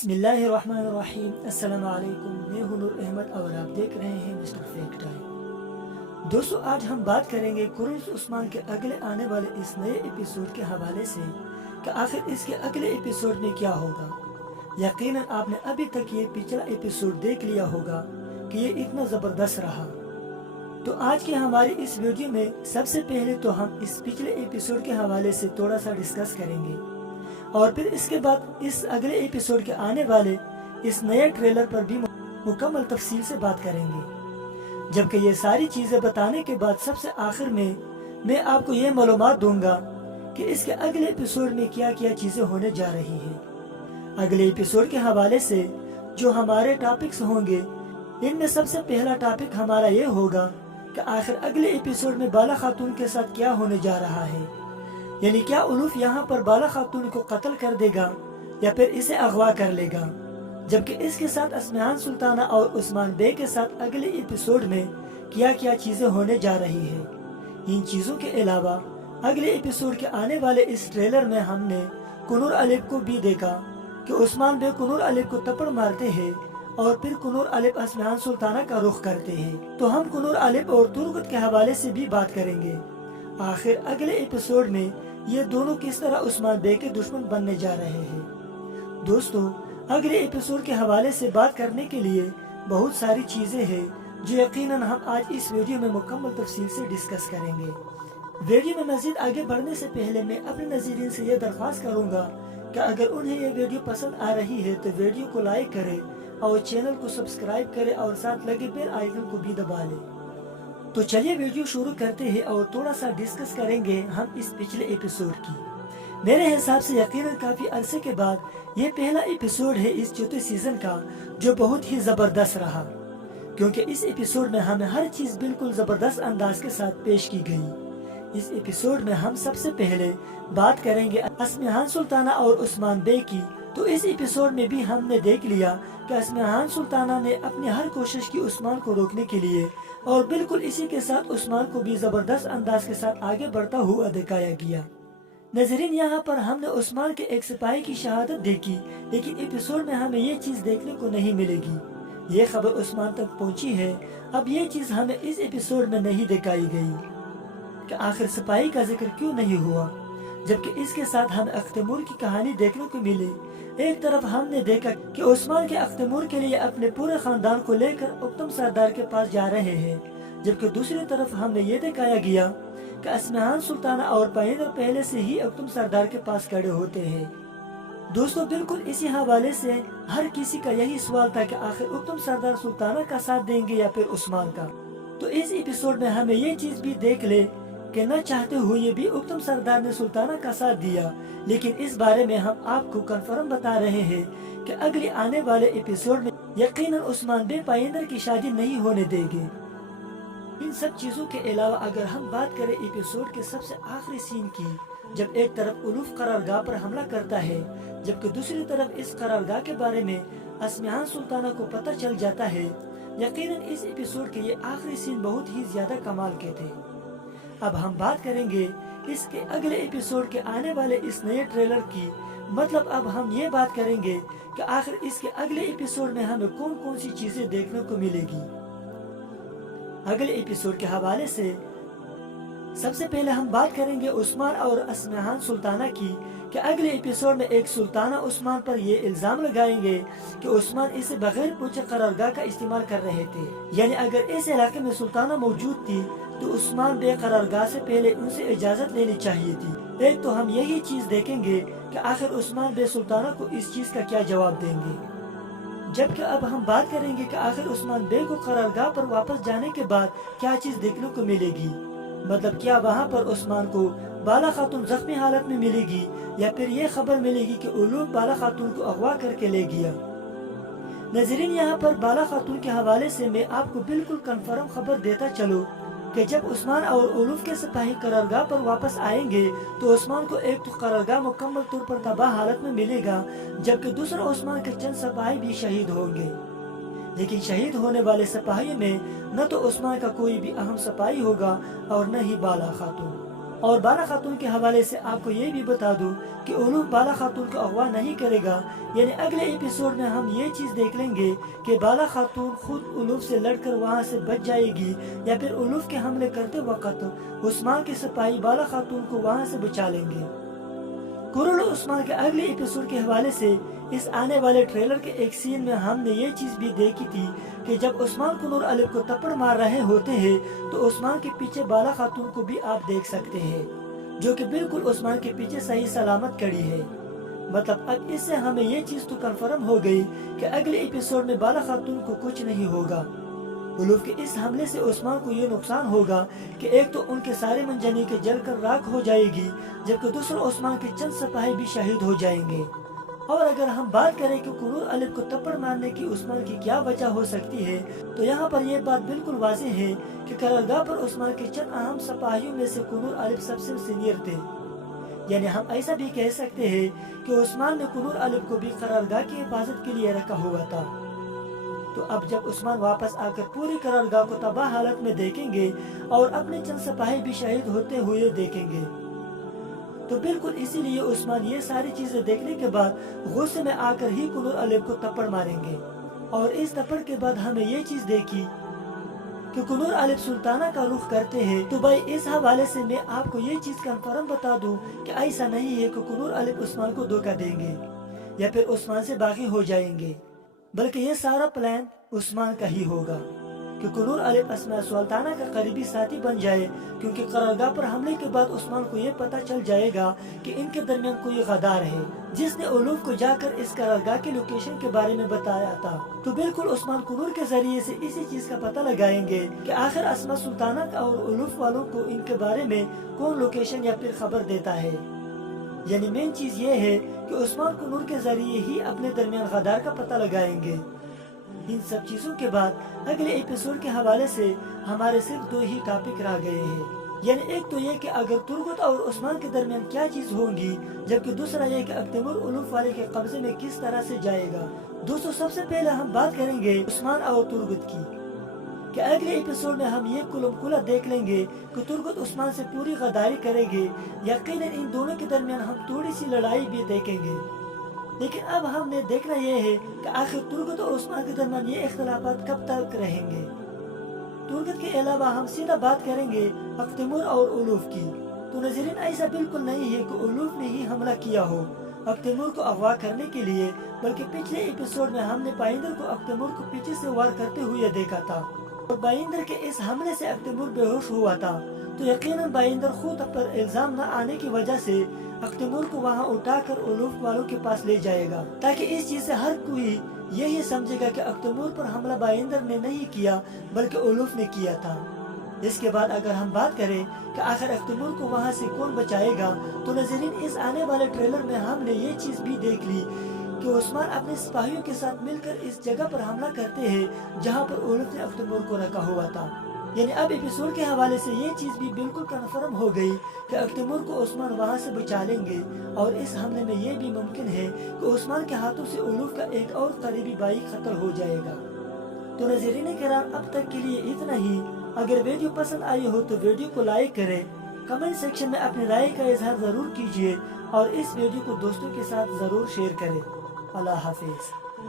बिस्मिल्लाहिर्रहमानिर्रहीम। अस्सलाम वालेकुम। मैं हूं नूर अहमद और आप देख रहे हैं मिस्टर फैक्ट टाइम। दोस्तों, आज हम बात करेंगे कुरैश उस्मान के अगले आने वाले इस नए एपिसोड के हवाले से कि आखिर इसके अगले एपिसोड में क्या होगा। यकीनन आपने अभी तक ये पिछला एपिसोड देख लिया होगा कि ये इतना ज़बरदस्त रहा। तो आज की हमारी इस वीडियो में सबसे पहले तो हम इस पिछले एपिसोड के हवाले से थोड़ा सा डिस्कस करेंगे और फिर इसके बाद इस अगले एपिसोड के आने वाले इस नए ट्रेलर पर भी मुकम्मल तफसील से बात करेंगे। जबकि ये सारी चीजें बताने के बाद सबसे आखिर में मैं आपको ये मालूमात दूंगा कि इसके अगले एपिसोड में क्या क्या चीजें होने जा रही हैं। अगले एपिसोड के हवाले से जो हमारे टॉपिक्स होंगे, इनमें सबसे पहला टॉपिक हमारा ये होगा कि आखिर अगले एपिसोड में बाला खातून के साथ क्या होने जा रहा है। यानी क्या उलूफ यहाँ पर बाला खातून को कत्ल कर देगा या फिर इसे अगवा कर लेगा। जबकि इसके साथ अस्मिहान सुल्ताना और उस्मान बे के साथ अगले एपिसोड में क्या क्या चीजें होने जा रही है। इन चीजों के अलावा अगले एपिसोड के आने वाले इस ट्रेलर में हमने कुनूर अलीब को भी देखा कि उस्मान बे कुनूर अलीब को थप्पड़ मारते हैं और फिर कुनूर अलीब अस्मिहान सुल्ताना का रुख करते हैं। तो हम कुनूर अलीब और तुर्गत के हवाले से भी बात करेंगे। आखिर अगले एपिसोड में ये दोनों किस तरह उस्मान बे के दुश्मन बनने जा रहे हैं। दोस्तों, अगले एपिसोड के हवाले से बात करने के लिए बहुत सारी चीजें हैं जो यकीनन हम आज इस वीडियो में मुकम्मल तफसील से डिस्कस करेंगे। वीडियो में मजीद आगे बढ़ने से पहले मैं अपने नज़ीरीन से ये दरख्वास्त करूंगा कि अगर उन्हें ये वीडियो पसंद आ रही है तो वीडियो को लाइक करें और चैनल को सब्सक्राइब करें और साथ लगे बेल आइकन को भी दबा लें। तो चलिए वीडियो शुरू करते हैं और थोड़ा सा डिस्कस करेंगे हम इस पिछले एपिसोड की। मेरे हिसाब से यकीनन काफी अरसे के बाद ये पहला एपिसोड है इस चौथे सीजन का जो बहुत ही जबरदस्त रहा, क्योंकि इस एपिसोड में हमें हर चीज बिल्कुल जबरदस्त अंदाज के साथ पेश की गई। इस एपिसोड में हम सबसे पहले बात करेंगे अस्मिहान सुल्ताना और उस्मान बे की। तो इस एपिसोड में भी हमने देख लिया कि अस्मिहान सुल्ताना ने अपनी हर कोशिश की उस्मान को रोकने के लिए और बिल्कुल इसी के साथ उस्मान को भी जबरदस्त अंदाज के साथ आगे बढ़ता हुआ दिखाया गया। नजरीन, यहाँ पर हमने उस्मान के एक सिपाही की शहादत देखी, लेकिन एपिसोड में हमें ये चीज देखने को नहीं मिलेगी। ये खबर उस्मान तक पहुँची है, अब ये चीज हमें इस एपिसोड में नहीं दिखाई गई कि आखिर सिपाही का जिक्र क्यों नहीं हुआ। जबकि इसके साथ हमें अख्तमूर की कहानी देखने को मिली। एक तरफ हमने देखा कि उस्मान के अख्तमूर के लिए अपने पूरे खानदान को लेकर उत्तम सरदार के पास जा रहे हैं, जबकि दूसरी तरफ हमें ये दिखाया गया कि अस्मिहान सुल्ताना और पाइंदर पहले से ही उत्तम सरदार के पास खड़े होते हैं। दोस्तों, बिल्कुल इसी हवाले से हर किसी का यही सवाल था कि आखिर उत्तम सरदार सुल्ताना का साथ देंगे या फिर उस्मान का। तो इस एपिसोड में हमें ये चीज भी देख ले कि न चाहते हुए भी उत्तम सरदार ने सुल्ताना का साथ दिया, लेकिन इस बारे में हम आपको कंफर्म बता रहे हैं कि अगले आने वाले एपिसोड में यकीनन उस्मान बे पाइंदर की शादी नहीं होने देंगे। इन सब चीजों के अलावा अगर हम बात करें एपिसोड के सबसे आखिरी सीन की, जब एक तरफ उलूफ करारगाह पर हमला करता है, जबकि दूसरी तरफ इस करारगाह के बारे में अस्मिहान सुल्ताना को पता चल जाता है। यकीनन इस एपिसोड के ये आखिरी सीन बहुत ही ज्यादा कमाल के थे। अब हम बात करेंगे इसके अगले एपिसोड के आने वाले इस नए ट्रेलर की। मतलब अब हम ये बात करेंगे कि आखिर इसके अगले एपिसोड में हमें कौन कौन सी चीजें देखने को मिलेगी। अगले एपिसोड के हवाले से सबसे पहले हम बात करेंगे उस्मान और अस्मिहान सुल्ताना की कि अगले एपिसोड में एक सुल्ताना उस्मान पर ये इल्जाम लगाएंगे कि उस्मान इसे बगैर पूछे करारगाह का इस्तेमाल कर रहे थे। यानी अगर इस इलाके में सुल्ताना मौजूद थी तो उस्मान बे करारगाह से पहले उनसे इजाजत लेनी चाहिए थी। एक तो हम यही चीज देखेंगे कि आखिर उस्मान बे सुल्ताना को इस चीज का क्या जवाब देंगे। जबकि अब हम बात करेंगे कि आखिर उस्मान बे को करारगाह पर वापस जाने के बाद क्या चीज देखने को मिलेगी। मतलब क्या वहाँ पर उस्मान को बाला खातून जख्मी हालत में मिलेगी या फिर ये खबर मिलेगी कि उलूफ बाला खातून को अगवा करके ले गया। नजरीन, यहाँ पर बाला खातून के हवाले से मैं आपको बिल्कुल कंफर्म खबर देता चलूं कि जब उस्मान और उलूफ के सिपाही करारगाह पर वापस आएंगे तो उस्मान को एक तो करारगाह मुकम्मल तौर पर तबाह हालत में मिलेगा, जबकि दूसरा उस्मान के चंद सिपाही भी शहीद होंगे। लेकिन शहीद होने वाले सिपाहियों में न तो उस्मान का कोई भी अहम सिपाही होगा और न ही बाला खातून। اور बाला खातून के हवाले से आपको ये भी बता दूं कि उलूफ बाला खातून को अगवा नहीं करेगा। यानी अगले एपिसोड में हम ये चीज़ देख लेंगे कि बाला खातून खुद उलूफ से लड़कर वहाँ से बच जाएगी या फिर उलूफ के हमले करते वक्त उस्मान के सिपाही बाला खातून को वहाँ से बचा लेंगे। कुरुल उस्मान के अगले एपिसोड के हवाले से इस आने वाले ट्रेलर के एक सीन में हमने ये चीज भी देखी थी कि जब उस्मान कुनूर अलिफ को थप्पड़ मार रहे होते हैं तो उस्मान के पीछे बाला खातून को भी आप देख सकते हैं, जो कि बिल्कुल उस्मान के पीछे सही सलामत खड़ी है। मतलब अब इससे हमें ये चीज तो कंफर्म हो गई कि अगले एपिसोड में बाला खातून को कुछ नहीं होगा। उलूफ के इस हमले से उस्मान को ये नुकसान होगा कि एक तो उनके सारे मंजनी के जलकर राख हो जाएगी, जबकि दूसरा उस्मान के चंद सिपाही भी शहीद हो जाएंगे। और अगर हम बात करें कि कुनूर अलिफ को थप्पड़ मारने की उस्मान की क्या वजह हो सकती है, तो यहाँ पर यह बात बिल्कुल वाज़ेह है कि कररगाह पर उस्मान के चंद अहम सिपाहियों में से कुनूर अलिफ सबसे सीनियर थे। यानी हम ऐसा भी कह सकते हैं कि उस्मान ने कुनूर अलिफ को भी कररगाह की हिफाजत के लिए रखा हुआ था। तो अब जब उस्मान वापस आकर पूरी कररगाह को तबाह हालत में देखेंगे और अपने चंद सिपाही भी शहीद होते हुए देखेंगे, तो बिल्कुल इसीलिए उस्मान ये सारी चीजें देखने के बाद गुस्से में आकर ही कुनूर अलिफ को थप्पड़ मारेंगे। और इस थप्पड़ के बाद हमें ये चीज देखी कि कुनूर अलिफ सुल्ताना का रुख करते हैं। तो भाई इस हवाले से मैं आपको ये चीज कंफर्म बता दूं कि ऐसा नहीं है कि कुनूर अलिफ उस्मान को धोखा देंगे या फिर उस्मान से बागी हो जाएंगे, बल्कि ये सारा प्लान उस्मान का ही होगा कि कुनूर अलिफ अस्मा सुल्ताना का करीबी साथी बन जाए, क्योंकि कररगाह पर हमले के बाद उस्मान को ये पता चल जाएगा कि इनके दरमियान कोई गद्दार है जिसने उलूफ को जाकर इस कररगाह के लोकेशन के बारे में बताया था। तो बिल्कुल उस्मान कुनूर के जरिए से इसी चीज का पता लगाएंगे कि आखिर अस्मा सुल्ताना और उलूफ वालों को इनके बारे में कौन लोकेशन या फिर खबर देता है। यानी मेन चीज ये है कि उस्मान कुनूर के जरिए ही अपने दरमियान गद्दार का पता लगाएंगे। इन सब चीजों के बाद अगले एपिसोड के हवाले से हमारे सिर्फ 2 ही टॉपिक रह गए हैं। यानी एक तो ये कि अगर तुर्गत और उस्मान के दरमियान क्या चीज होंगी, जबकि दूसरा ये कि अक्तिमुर उलूफ वाले के कब्जे में किस तरह से जाएगा। दोस्तों सबसे पहले हम बात करेंगे उस्मान और तुर्गत की, कि अगले एपिसोड में हम ये कुलम-कुला देख लेंगे कि तुर्गत उस्मान से पूरी गद्दारी करेंगे। यकीनन इन दोनों के दरमियान हम थोड़ी सी लड़ाई भी देखेंगे, लेकिन अब हमने देखना यह है कि आखिर तुर्गत और उस्मान के दरमियान ये इख्तिलाफात कब तक रहेंगे। तुर्गत के अलावा हम सीधा बात करेंगे अक्तिमुर और उलूफ की। तो नज़रीन ऐसा बिल्कुल नहीं है कि उलूफ ने ही हमला किया हो अक्तिमुर को अगवा करने के लिए, बल्कि पिछले एपिसोड में हमने बाइंदर को अक्तिमुर को पीछे से वार करते हुए देखा था और बाइंदर के इस हमले से अक्तिमुर बेहोश हुआ था। तो यकीनन बाइंदर खुद पर इल्जाम न आने की वजह से अक्तिमुर को वहां उठाकर उलूफ वालों के पास ले जाएगा, ताकि इस चीज से हर कोई यही समझेगा कि अक्तिमुर पर हमला बाइंदर ने नहीं किया बल्कि उलूफ ने किया था। इसके बाद अगर हम बात करें कि आखिर अक्तिमुर को वहां से कौन बचाएगा, तो नज़रीन इस आने वाले ट्रेलर में हमने ये चीज भी देख ली कि उस्मान अपने सिपाहियों के साथ मिलकर इस जगह पर हमला करते हैं जहां पर उलूफ ने अक्तिमुर को रखा हुआ था। यानी अब एपिसोड के हवाले से ये चीज भी बिल्कुल कंफर्म हो गई कि अक्तिमुर को उस्मान वहां से बचा लेंगे। और इस हमले में ये भी मुमकिन है कि उस्मान के हाथों से उलूफ का एक और करीबी भाई कत्ल हो जाएगा। तो नज़रीन किराम अब तक के लिए इतना ही। अगर वीडियो पसंद आई हो तो वीडियो को लाइक करें, कमेंट सेक्शन में अपनी राय का इजहार जरूर कीजिए और इस वीडियो को दोस्तों के साथ जरूर शेयर करें। अल्लाह हाफिज।